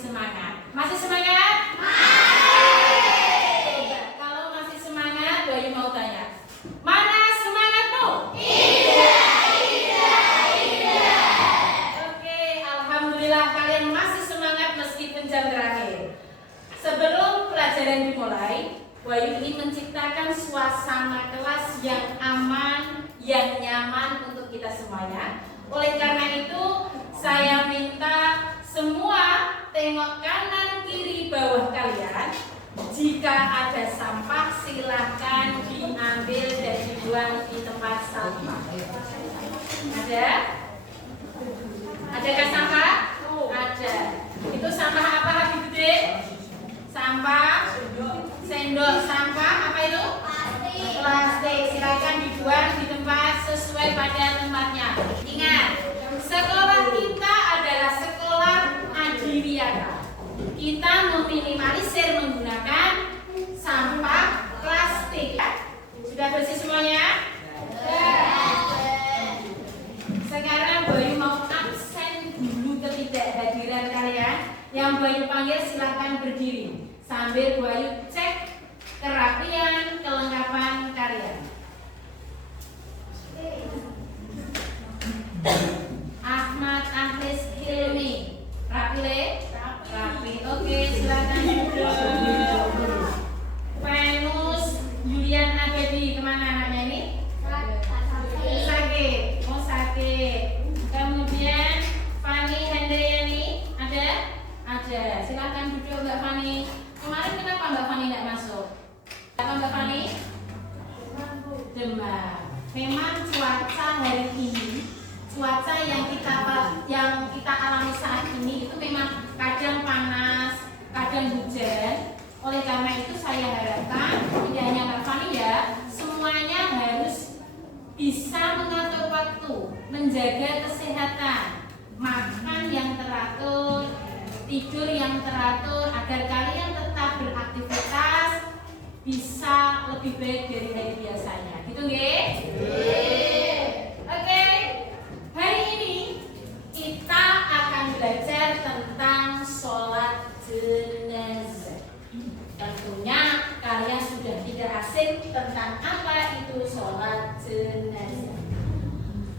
semangat? Masih semangat? Coba, kalau masih semangat, Bayu mau tanya, mana semangatmu? Oke, alhamdulillah kalian masih semangat meskipun jam terakhir. Sebelum pelajaran dimulai, Bayu ingin menciptakan suasana kelas yang aman, yang nyaman untuk kita semuanya. Oleh karena itu, saya minta semua tengok kanan kiri bawah kalian. Jika ada sampah silahkan diambil dan dibuang di tempat sampah. Ada? Adakah sampah? Ada. Itu sampah apa Habibudin? Sampah sendok. Sampah apa itu? Plastik. Silakan dibuang di tempat sesuai pada tempatnya. Ingat, sekolah kita adalah sekolah adiwiyata. Kita meminimalisir menggunakan sampah plastik. Sudah bersih semuanya? Sekarang Bayu mau absen dulu ketidakhadiran kalian. Yang Bayu panggil silakan berdiri sambil Bayu cek kerapian, kelengkapan kalian. Ahmad Ahlis Hilmi, rapi le? Rapi. Oke, silakan duduk. Venus Julian Abedi, kemana anaknya ini? Sakit. Oh sakit. Kemudian Fani Hendriani, ada? Ada. Silakan duduk Mbak Fani. Kemarin kenapa Mbak Fani tidak masuk? Apa Mbak Fani? Demam. Memang cuaca hari ini, cuaca yang kita alami saat ini itu memang kadang panas, kadang hujan. Oleh karena itu saya harapkan tidak hanya Mbak Fani ya, semuanya harus bisa mengatur waktu, menjaga kesehatan, makan yang teratur, tidur yang teratur, agar kalian tetap beraktivitas bisa lebih baik dari hari biasanya. Gitu nggih? Oke. Hari ini kita akan belajar tentang sholat jenazah. Tentunya kalian sudah tidak asing tentang apa itu sholat jenazah.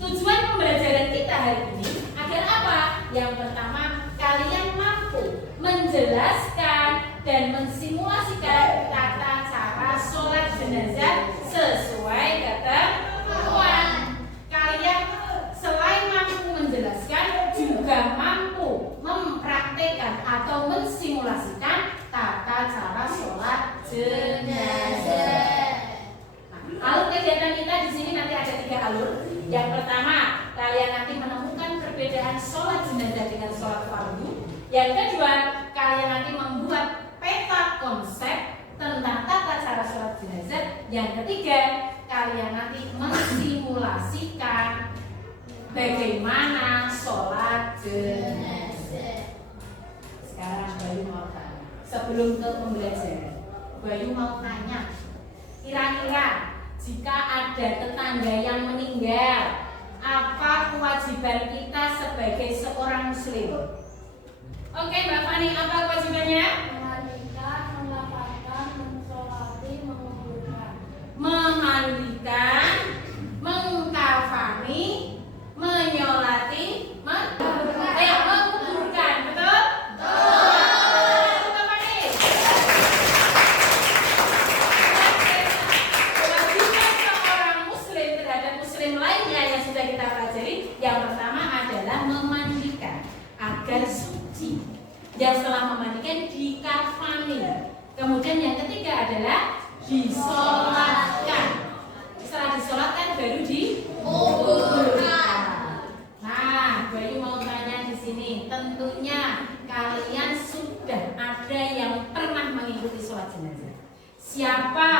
Tujuan pembelajaran kita hari ini agar apa? Yang pertama, kalian mampu menjelaskan dan mensimulasikan tata cara sholat jenazah sesuai ketentuan. Kalian selain mampu menjelaskan, juga mampu mempraktekkan atau mensimulasikan tata cara sholat jenazah. Nah, alur kegiatan kita di sini nanti ada 3 alur. Yang pertama, kalian nanti menemukan perbedaan sholat jenazah dengan sholat fardu. Yang kedua, kalian nanti membuat peta konsep tentang tata cara sholat jenazah. Yang ketiga, kalian nanti mensimulasikan bagaimana sholat jenazah. Sekarang Bayu mau tanya, sebelum ke pembelajaran, Bayu mau tanya, kira-kira jika ada tetangga yang meninggal, apa kewajiban kita sebagai seorang muslim? Oke Mbak Fani, apa kewajibannya? Memandikan, melapatkan, mensolati, menguburkan. Memandikan, mengkafani, menyolati, menguburkan. Betul? Kewajiban seorang muslim terhadap muslim lainnya yang sudah kita pelajari, yang pertama adalah memandikan agar suci. Dan setelah memandikan dikafani. Kemudian yang ketiga adalah disolatkan. Setelah disolatkan baru dikuburkan. Nah, Bayu mau tanya di sini, tentunya kalian sudah ada yang pernah mengikuti sholat jenazah. Siapa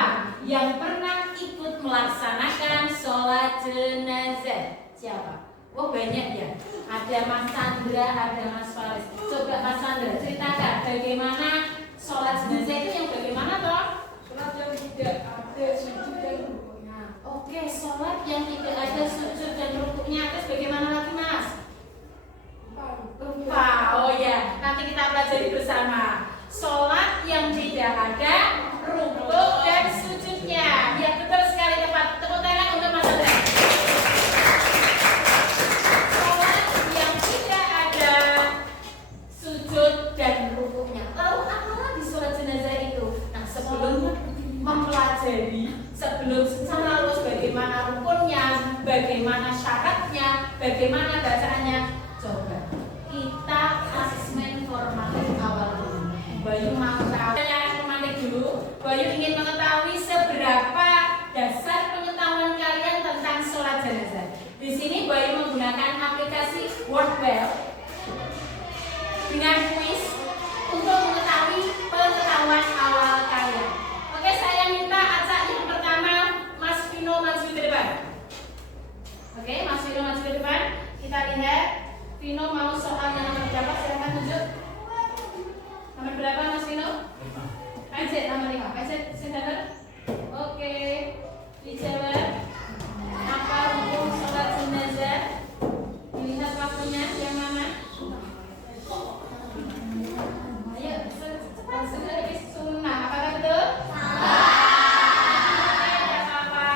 yang pernah ikut melaksanakan sholat jenazah? Siapa? Oh banyak ya. Ada Mas Chandra, ada Mas Faris. Coba Mas Chandra ceritakan bagaimana sholat jenazah itu yang bagaimana toh? Sholat yang tidak ada sujud dan rukuknya. Oke, sholat yang tidak ada sujud dan rukuknya. Terus bagaimana lagi Mas? Lupa. Oh ya, nanti kita pelajari bersama. Bayu mau tahu. Saya pemantik dulu. Bayu ingin mengetahui seberapa dasar pengetahuan kalian tentang sholat jenazah. Di sini Bayu menggunakan aplikasi Wordwell dengan kuis untuk mengetahui pengetahuan awal kalian. Oke, saya minta acak yang pertama Mas Vino maju ke depan. Oke, Mas Vino maju ke depan. Kita lihat Vino mau soal yang nomor berapa? Silahkan tunjuk. Nomor berapa Mas Vino? PZ nomor 5. PZ sudah. Oke, dijawab. Apa hukum sholat jenazah? Dilihat waktunya yang mana? Ayo, sudah sunnah. Apakah betul? Tidak apa-apa.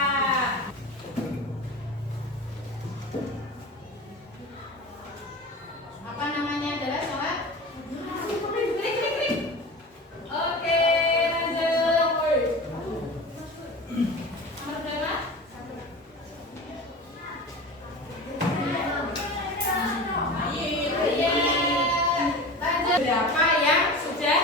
Apa namanya adalah sholat? Klik. Oke, lanjut. Nomor berapa? Berapa yang sudah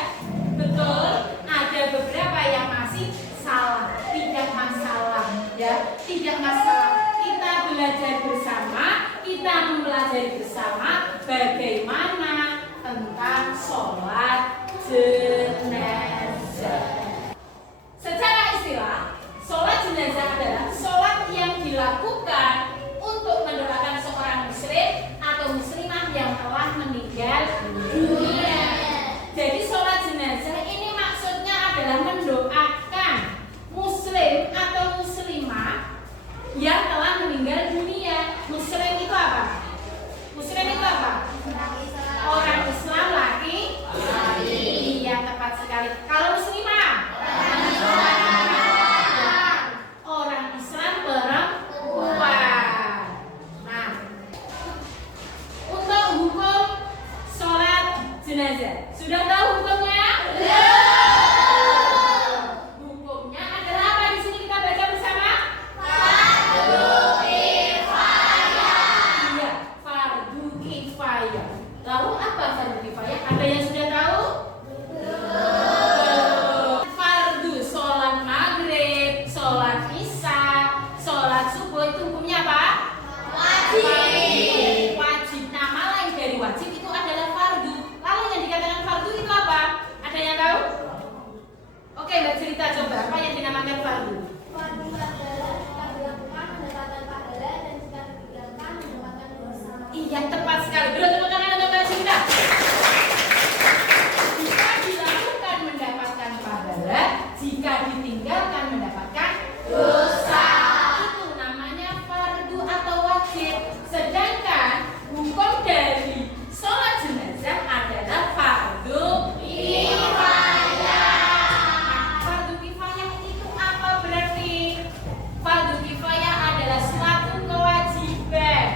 betul, ada beberapa yang masih salah. Tidak masalah ya, tidak masalah. Kita belajar bersama, kita mempelajari bersama bagaimana tentang sholat jenazah. Secara istilah, sholat jenazah adalah sholat yang dilakukan untuk mendoakan seorang muslim atau muslimah yang telah meninggal dunia. Jadi sholat jenazah ini maksudnya adalah mendoakan muslim atau muslimah yang telah meninggal dunia. Muslim itu apa? Muslim itu apa? Orang Islam laki. Iya, tepat sekali. Kalau muslimah? Orang Islam perempuan. Nah, untuk hukum sholat jenazah, sudah tahu hukumnya? Hukumnya adalah apa? Di sini kita baca bersama. Iya, fardu kifayah. Lalu apa fardu kifayah? Ada yang sudah tahu? Fardu sholat maghrib, sholat isya, sholat subuh itu hukumnya apa? Wajib. Wajib. Nama lain dari wajib itu adalah fardu. Lalu yang dikatakan fardu itu apa? Ada yang tahu? Oke, Mbak cerita coba apa yang dinamakan fardu? Fardu adalah jika dilakukan mendapatkan pahala dan jika ditinggalkan mendapatkan dosa. Iya, tepat sekali. Beri tepuk tangan untuk Mbak cerita. Jika dilakukan mendapatkan pahala, jika ditinggalkan mendapatkan dosa. Itu namanya fardu atau wajib. Sedangkan hukum dari sholat jenazah adalah fardu kifayah. Fardu kifayah itu apa berarti? Fardu kifayah adalah suatu kewajiban.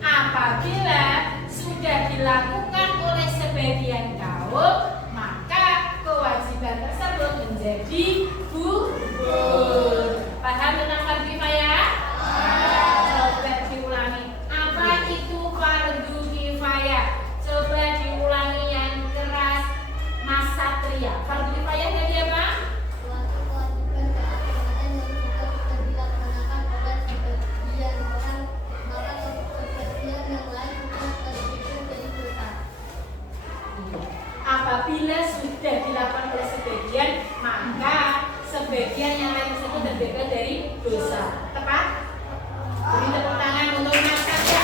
Apabila sudah dilakukan oleh sebagian kaum, maka kewajiban tersebut menjadi gugur. Paham tentang fardu kifayah? Coba diulangi. Apa itu fardu kifayah? Coba diulangi yang keras. Mas Satria. Fardu kifayah tadi apa? Suatu kewajiban keagamaan yang juga bisa dilaksanakan oleh sebagian orang, maka sebagian yang lain tidak terpikir jadi dosa. Apabila sudah dilakukan oleh sebagian, maka sebagian yang lain tersebut terbebas dari dosa. Tepat? Beri tepuk tangan untuk Mas Satria.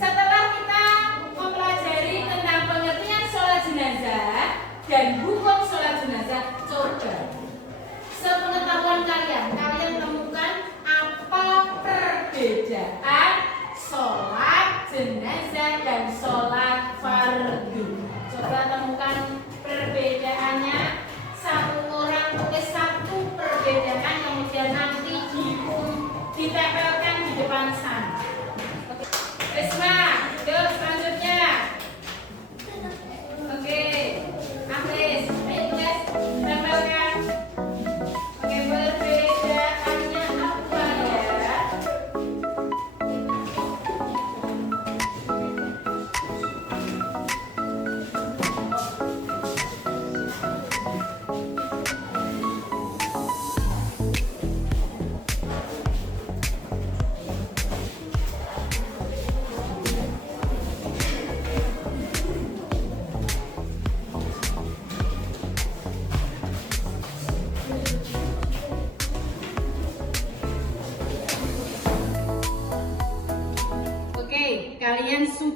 Setelah kita mempelajari tentang pengertian sholat jenazah dan hukum sholat jenazah, coba sepengetahuan kalian temukan apa perbedaan sholat jenazah dan sholat fardu. Coba temukan perbedaannya. Satu orang tulis satu perbedaan, kemudian nanti dikumpulkan.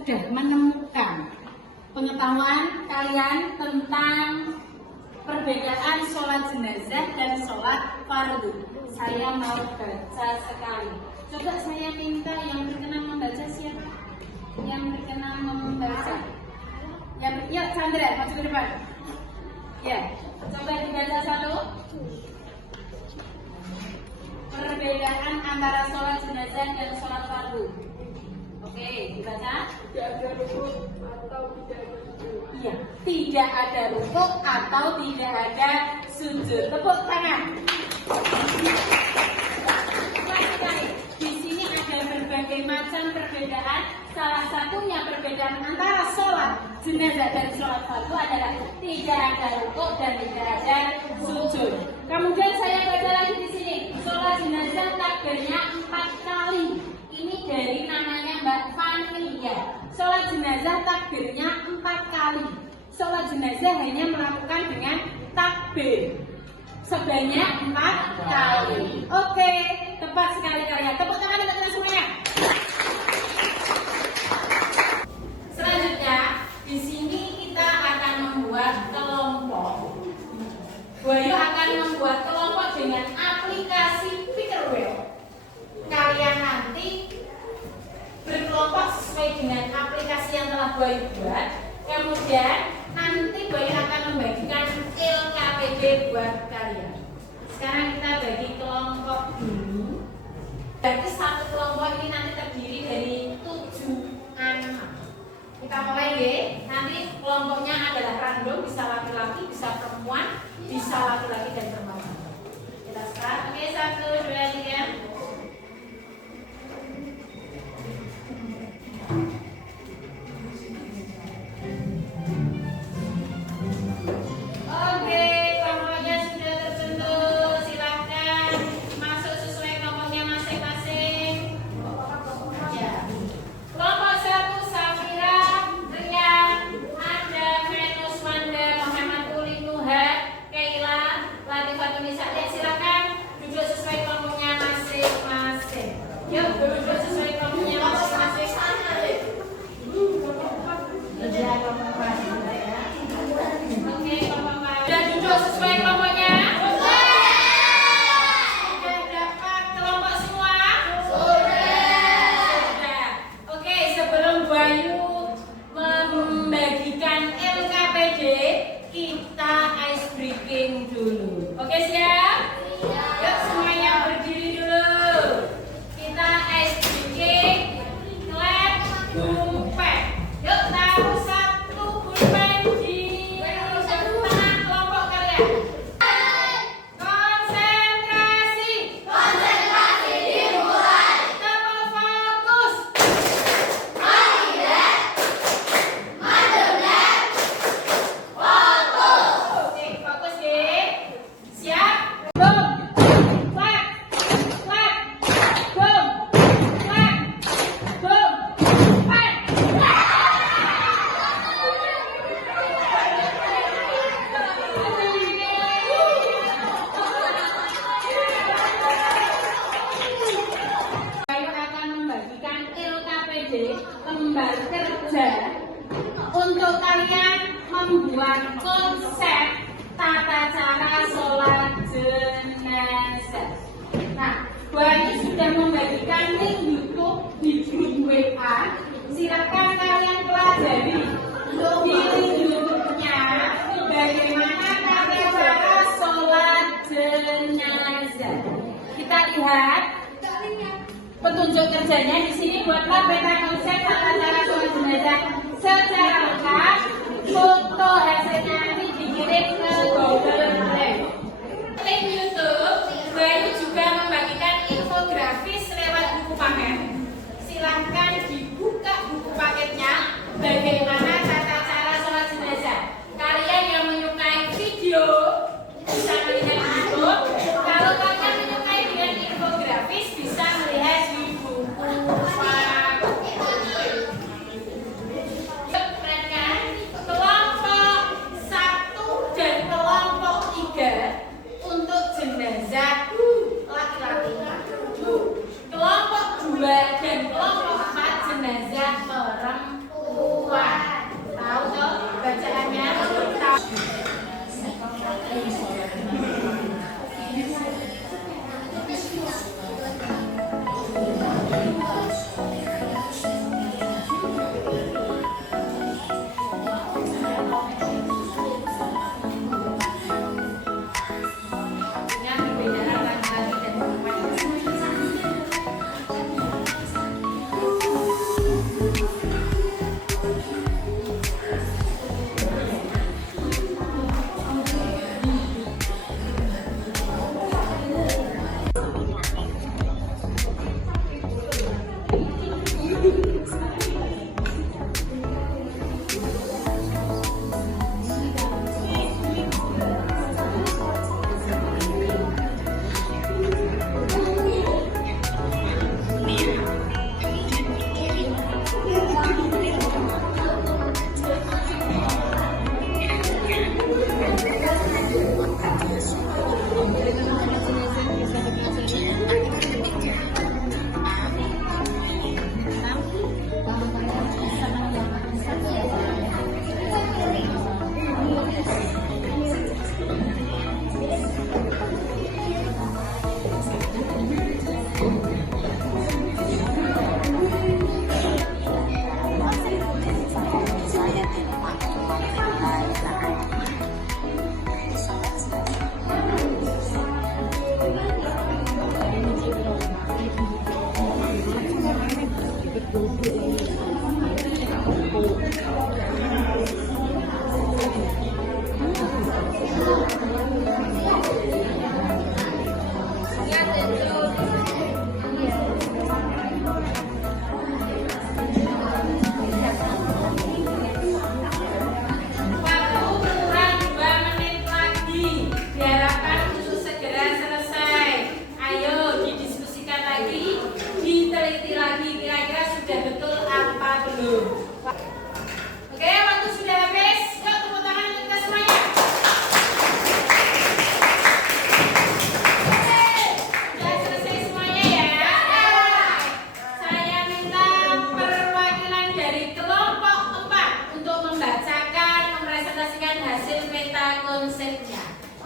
sudah menemukan pengetahuan kalian tentang perbedaan sholat jenazah dan sholat fardu. Saya mau baca sekali. Coba saya minta yang berkenan membaca siapa? Yang berkenan membaca. Yuk Chandra, maju ke depan. Ya, coba dibaca satu. Perbedaan antara sholat jenazah dan sholat fardu. Oke, dibaca. Tidak ada rukuk atau tidak ada sujud. Iya, tidak ada rukuk atau tidak ada sujud. Tepuk tangan. Di sini ada berbagai macam perbedaan. Salah satunya perbedaan antara sholat jenazah dan sholat fardu adalah tidak ada rukuk dan tidak ada sujud. Kemudian saya baca lagi di sini. Sholat jenazah takbirnya 4 kali. Ini dari namanya Mbak Fani ya. Sholat jenazah takbirnya 4 kali. Sholat jenazah hanya melakukan dengan takbir sebanyak 4 kali. Oke, tepat sekali kalian. Tepuk tangan untuk kita semuanya. Selanjutnya, di sini kita akan membuat kelompok. Bayu akan membuat kelompok dengan aplikasi Pickerwheel. Kalian nanti berkelompok sesuai dengan aplikasi yang telah Bayu buat. Kemudian nanti Bayu akan membagikan LKPD buat kalian. Sekarang kita bagi kelompok dulu. Berarti satu kelompok ini nanti terdiri dari 7 anak. Kita mulai ya. Nanti kelompoknya adalah random, bisa laki-laki, bisa perempuan, bisa laki-laki dan perempuan. Kita start. Oke, 1, 2, 3. Oke, kelompoknya sudah terbentuk. Silakan masuk sesuai kelompoknya masing-masing. Ya. Kelompok 1 Safira, Rian, Anda, Venus, Wanda, Muhammad Uli, Nuha, Kaila, Latifatunisa. Ya, silakan duduk sesuai kelompoknya masing-masing. Yuk, duduk sesuai kelompoknya masing-masing. Ya, kelompok ya. Oke, kelompok sudah duduk sesuai kelompoknya. Sudah dapat kelompok semua? Sudah. Oke, sebelum Bayu membagikan LKPD, kita ice breaking dulu. Oke, siap? Yuk, semuanya berdiri dulu. Kita ice breaking. Clap, bumpet. Yuk, taruh satu pulpen di tengah kelompok kalian. Konsentrasi. Tepuk fokus. Oke, fokus ya. Siap? Boom. Clap. Clap. Boom. Clap. Boom. Clap. Bayu akan membagikan LKPD lembar kerja untuk kalian membuat konsep tata cara sholat jenazah. Nah, Bayu sudah membagikan link YouTube di grup WA. Silakan kalian pelajari di link YouTube-nya bagaimana tata cara sholat jenazah. Kita lihat petunjuk kerjanya di sini. Buatlah peta konsep tata cara sholat jenazah secara lengkap. Foto hasilnya nanti dikirim ke Google Drive. Link YouTube, Bayu juga membagikan infografis lewat buku paket. Silahkan dibuka buku paketnya bagaimana tata cara sholat jenazah. Kalian yang menyukai video bisa melihat di YouTube. Kalau kalian menyukai dengan infografis bisa melihat di buku paket. Keren kan?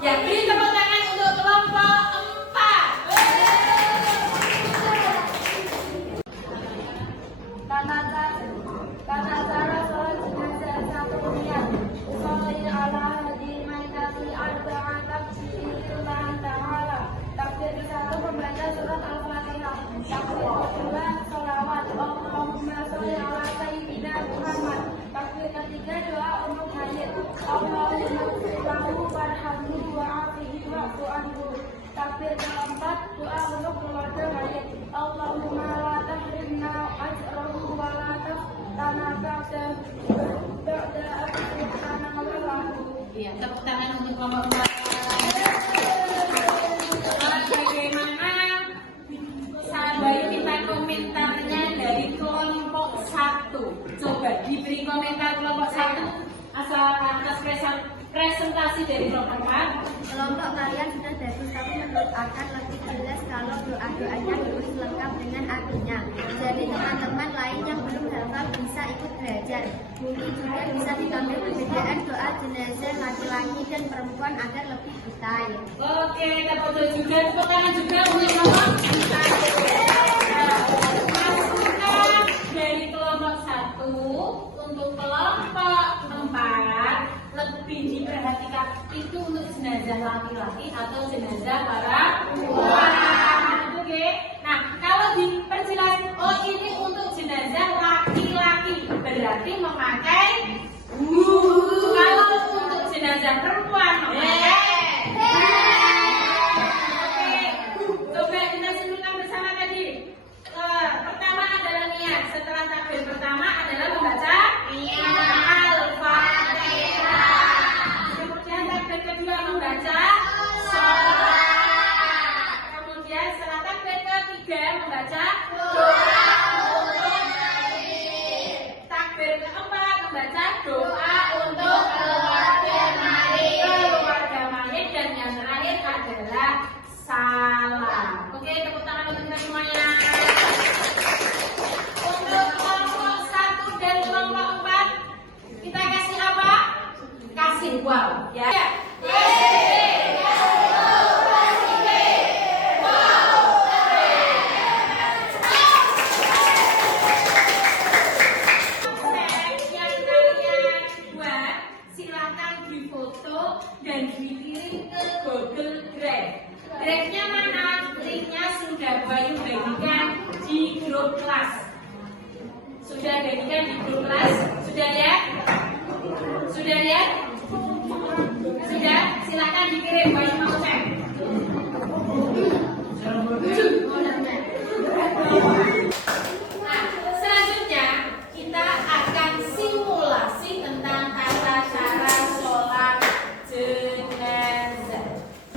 Ya, beri tepuk tangan untuk kelompok 4. Tata cara sholat jenazah satu niat. Sholli ala hadi maitati arba'an takbirillahi ta'ala. Takbir satu membaca surat Al-Fatihah. Takbir kedua sholawat. Allahumma sholli ala sayyidina Muhammad. Takbir ketiga doa untuk mayit. Allahumma lahu warhamhu wa'afihi wa'fu anhu. Takbir keempat doa untuk keluarga mayit. Allahumma la tahrimna ajrahu wa la taftana ba'da akhirana wa lahu. Iya, tepuk tangan untuk kelompok 4. Bagaimana Bayu minta komentarnya dari kelompok 1. Coba diberi komentar kelompok 1 atas presentasi dari kelompok 4. Kelompok kalian sudah bagus, tapi menurut akan lebih jelas kalau doa-doanya ditulis lengkap dengan artinya. Jadi teman-teman lain yang belum hafal bisa ikut belajar. Mungkin juga bisa diambil perbedaan doa jenazah laki-laki dan perempuan agar lebih detail. Oke, tepuk tangan juga untuk kelompok 1. Masukan dari kelompok 1 untuk kelompok 4 lebih diperhatikan itu untuk jenazah laki-laki atau jenazah perempuan. Oke. Nah, kalau diperjelas, oh ini untuk jenazah laki-laki berarti memakai kalau untuk jenazah perempuan memakai Oke, coba kita simpulkan bersama tadi. Pertama adalah niat. Setelah takbir pertama adalah membaca Al-Fatihah. Kemudian takbir kedua membaca sholat. Kemudian setelah takbir ketiga membaca doa untuk mayit. Takbir keempat membaca doa untuk keluarga mayit dan yang terakhir adalah salam. Oke, tepuk tangan untuk kita semuanya. Untuk kelompok 1 dan kelompok 4 kita kasih apa? Kasih wow, ya. Yang kalian buat silakan difoto dan dikirim ke Google Drive. Drive-nya mana? Linknya sudah Bayu bagikan di grup kelas. Sudah bagikan di grup kelas? Sudah lihat? Sudah lihat? Sudah? Silakan dikirim, Bayu mau cek. Nah, selanjutnya kita akan simulasi tentang tata cara sholat jenazah.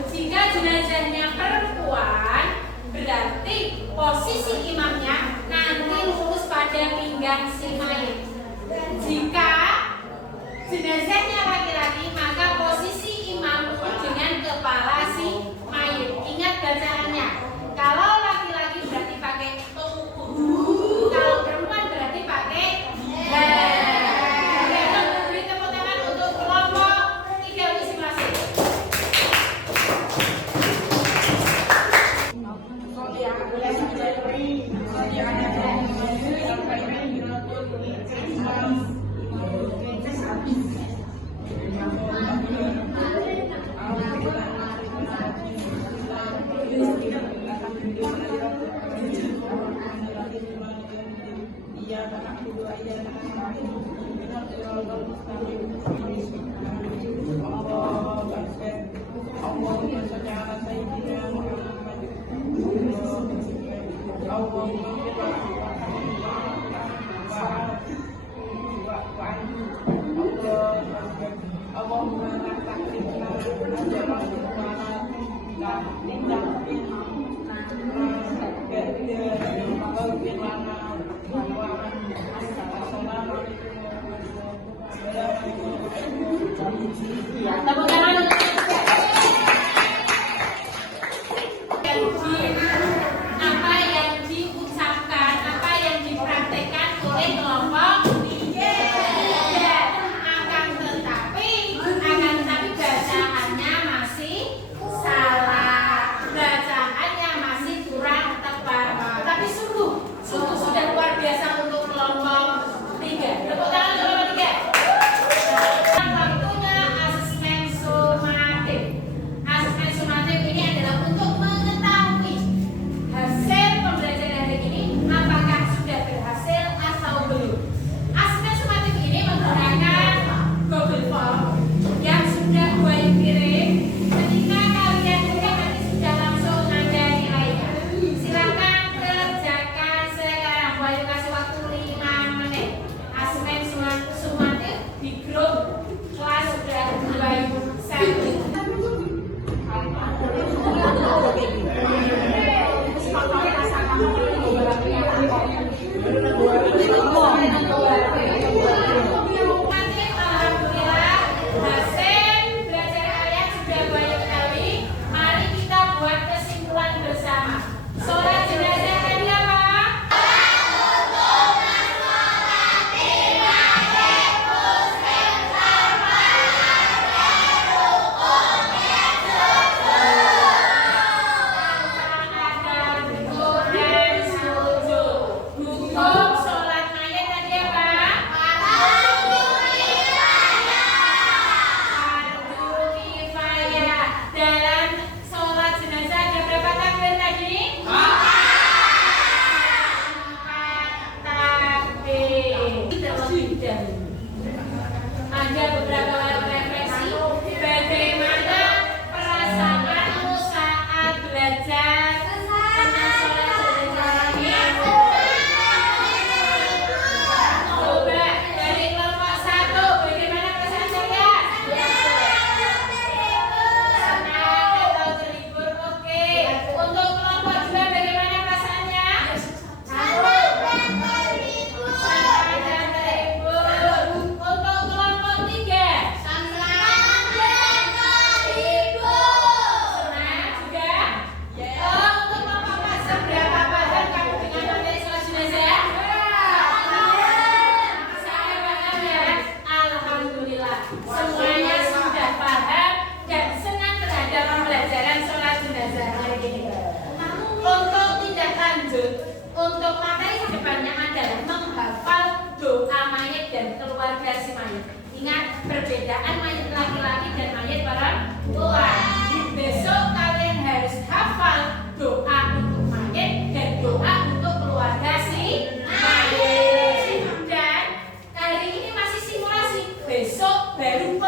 Jika jenazahnya perempuan, berarti posisi imamnya nanti lurus pada pinggang si mayit. Jika jenazahnya laki-laki, maka posisi imam lurus dengan kepala si mayit. Ingat bacaannya. Kalau laki-laki berarti pakai kalau perempuan berarti pakai beri tepuk tangan untuk kelompok 3 masing-masing. Tepuk tangan untuk apa yang diucapkan, apa yang dipraktekkan oleh kelompok tiga. Akan tetapi bacaannya masih salah, bacaannya masih kurang tepat. Tapi sungguh sudah luar biasa untuk kelompok tiga. Tepuk tangan untuk kelompok tiga. Waktunya asesmen sumatif. Asesmen sumatif ini adalah untuk mengetahui hasil pembelajaran hari ini apakah sudah berhasil atau belum. Asesmen sumatif ini menggunakan Google Form yang sudah gue kirim. Ketika kalian juga nanti sudah langsung ada nilainya. Silakan kerjakan sekarang. Gue kasih waktu 5 menit. Asesmen sumatif di grup kelas sudah 21. Alhamdulillah hasil belajar kalian sudah banyak sekali. Mari kita buat kesimpulan bersama. Sholat jenazah tadi apa? Hukum sholat mayat tadi apa? Fardu kifayah. Dalam sholat jenazah ada berapa takbir tadi? 4 takbir. Terlebih dahulu ada beberapa refleksi bagaimana perasaanmu saat belajar tentang sholat jenazah ini. Coba dari kelompok 1, bagaimana perasaan kalian? Senang atau terhibur? Oke. Untuk kelompok 2 bagaimana perasaannya? Senang dan terhibur. Untuk kelompok 3? Senang juga? Oh, untuk kelompok 4 seberapa paham kamu dengan materi sholat jenazah? Saya paham ya. Alhamdulillah semuanya sudah paham dan senang terhadap pembelajaran sholat jenazah hari ini. Untuk tindak lanjut, untuk materi kedepannya adalah menghafal doa mayat dan keluarga si mayat. Ingat perbedaan mayat laki-laki dan mayat perempuan. Besok kalian harus hafal doa untuk mayat dan doa untuk keluarga si mayat. Dan hari ini masih simulasi, besok baru